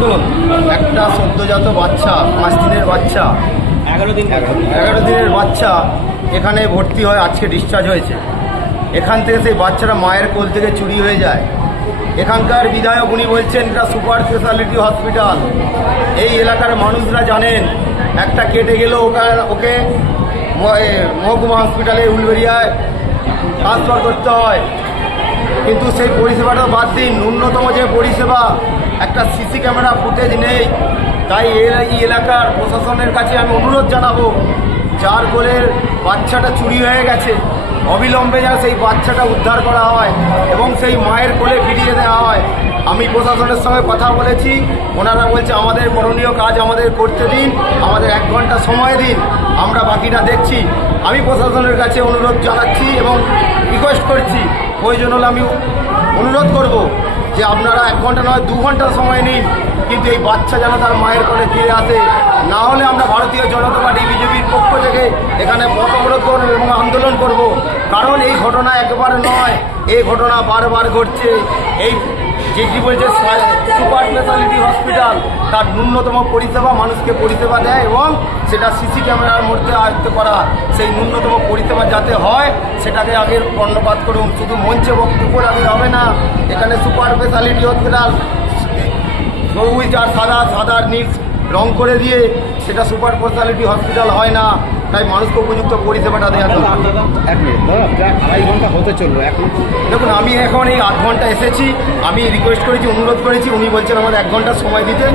দেখুন, একটা সদ্যজাত বাচ্চা, 5 দিনের বাচ্চা, 11 দিনের বাচ্চা এখানে ভর্তি হয়, আজকে ডিসচার্জ হয়েছে। এখান থেকে সেই বাচ্চাটা মায়ের কোল থেকে চুরি হয়ে যায়। এখানকার বিধায়ক উনি বলছেন এটা সুপার স্পেশালিটি হসপিটাল। এই এলাকার মানুষরা জানেন একটা কেটে গেলেও ওকে মহকুমা হসপিটালে উলবেড়িয়ায় ট্রান্সফার করতে হয়, কিন্তু সেই পরিষেবাটা বাদ দিন। ন্যূনতম যে পরিষেবা, একটা সিসি ক্যামেরা ফুটেজ নেই। তাই এই এলাকার প্রশাসনের কাছে আমি অনুরোধ জানাবো, যার কোলের বাচ্চাটা চুরি হয়ে গেছে অবিলম্বে যেন সেই বাচ্চাটা উদ্ধার করা হয় এবং সেই মায়ের কোলে ফিরিয়ে দেওয়া হয়। আমি প্রশাসনের সঙ্গে কথা বলেছি, ওনারা বলছে আমাদের করণীয় কাজ আমাদের করতে দিন, আমাদের 1 ঘন্টা সময় দিন, আমরা বাকিটা দেখছি। আমি প্রশাসনের কাছে অনুরোধ জানাচ্ছি এবং রিকোয়েস্ট করছি, প্রয়োজন হলে আমি অনুরোধ করব যে আপনারা 1 ঘন্টা নয় 2 ঘন্টা সময় নিন, কিন্তু এই বাচ্চা যেন তার মায়ের কোলে ফিরে আসে। না হলে আমরা ভারতীয় জনতা পার্টি বিজেপির পক্ষ থেকে এখানে পথ অবরোধ করব এবং আন্দোলন করব। কারণ এই ঘটনা একবার নয়, এই ঘটনা বারবার ঘটছে। এই যেটি বলছে সুপার স্পেশালিটি হসপিটাল, তার ন্যূনতম পরিষেবা মানুষকে পরিষেবা দেয় এবং সেটা সিসি ক্যামেরার মধ্যে আয়ত্ত করা। সেই ন্যূনতম পরিষেবা যাতে হয় সেটাকে আগে কর্ণপাত করুন। শুধু মঞ্চে বক্তব্য রাখলে হবে না। এখানে সুপার স্পেশালিটি হসপিটাল সবুজ আর সাদার নীল রং করে দিয়ে সেটা সুপার স্পেশালিটি হসপিটাল হয় না। তাই মানুষকে উপযুক্ত পরিষেবাটা দেওয়া দরকার। 1 মিনিট, প্রায় 2.5 ঘন্টা হতে চললো এখন। দেখুন, আমি এখন এই 8 ঘন্টা এসেছি, আমি রিকোয়েস্ট করেছি, অনুরোধ করেছি, উনি বলছেন আমাদের 1 ঘন্টা সময় দিতে।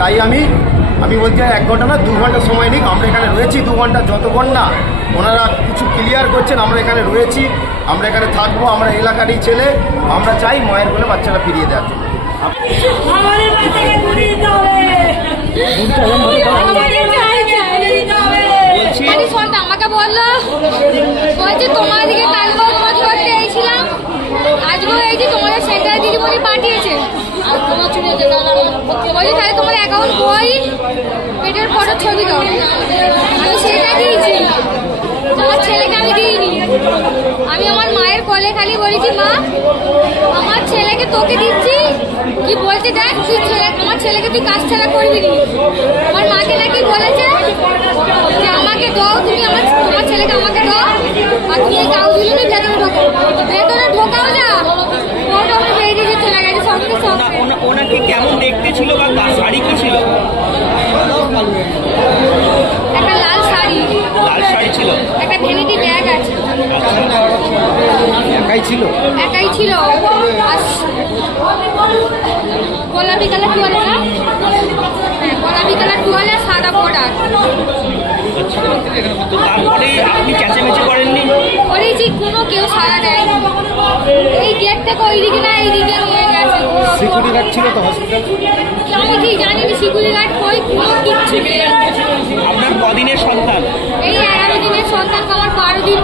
তাই আমি বলছি 1 ঘন্টা না 2 ঘন্টা সময় নিক। আমরা এখানে রয়েছি 2 ঘন্টা, যতক্ষণ না ওনারা কিছু ক্লিয়ার করছেন আমরা এখানে রয়েছি, আমরা এখানে থাকবো। আমরা এলাকারই ছেলে, আমরা চাই মায়ের কোলে বাচ্চাটা ফিরিয়ে দেওয়ার জন্য। আমাকে বললো বলছে তোমার দিকে কালকেও তোমার করতে এসেছিলাম, আজকেও এই যে তোমাদের সেন্টার দিদিমণি পাঠিয়েছে। বলছি তাহলে তোমার অ্যাকাউন্ট বই পেটের ফটো ছবি দাও, আমি সেটা দিয়েছি, তোমার ছেলেকে আমি দিইনি। আমি আমার মায়ের কোলে খালি বলেছি মা আমার ছেলেকে তোকে দিচ্ছি, কি বলতে দেখ তুই আমার ছেলেকে তুই কাজ ছাড়া করবি নি। আমার মাকে নাকি বলেছে যে আমাকে দাও, তুমি তোমার ছেলেকে আমাকে দাও, আর তুমি এই কাউগুলি ভেতরে ঢোকাও না। ওটা আমি বেরিয়ে চলে গেছে সঙ্গে সঙ্গে। ওনাকে কেমন দেখতে ছিল বা তার শাড়ি কি ছিল? একটা লাল শাড়ি ছিল, একটা ভ্যানিটি ব্যাগ আছে। একাই ছিল। গোলাপি কালার টুয়ালে না, হ্যাঁ গোলাপি কালার টুয়ালে সাদা বর্ডার। তো তারপরে আপনি চেঁচামেচি করেননি? করেছি, কোনো কেউ সাড়া দেয়। এই গেট থেকে ওইদিকে না এইদিকে নিয়ে গেছে। সিকিউরিটি গার্ড ছিল তো হসপিটাল? আমি ঠিক জানি না সিকিউরিটি গার্ড কই, কিচ্ছু নেই। আপনার কদিনের সন্তান? এই 11 দিনের সন্তানকে আমার 12 দিন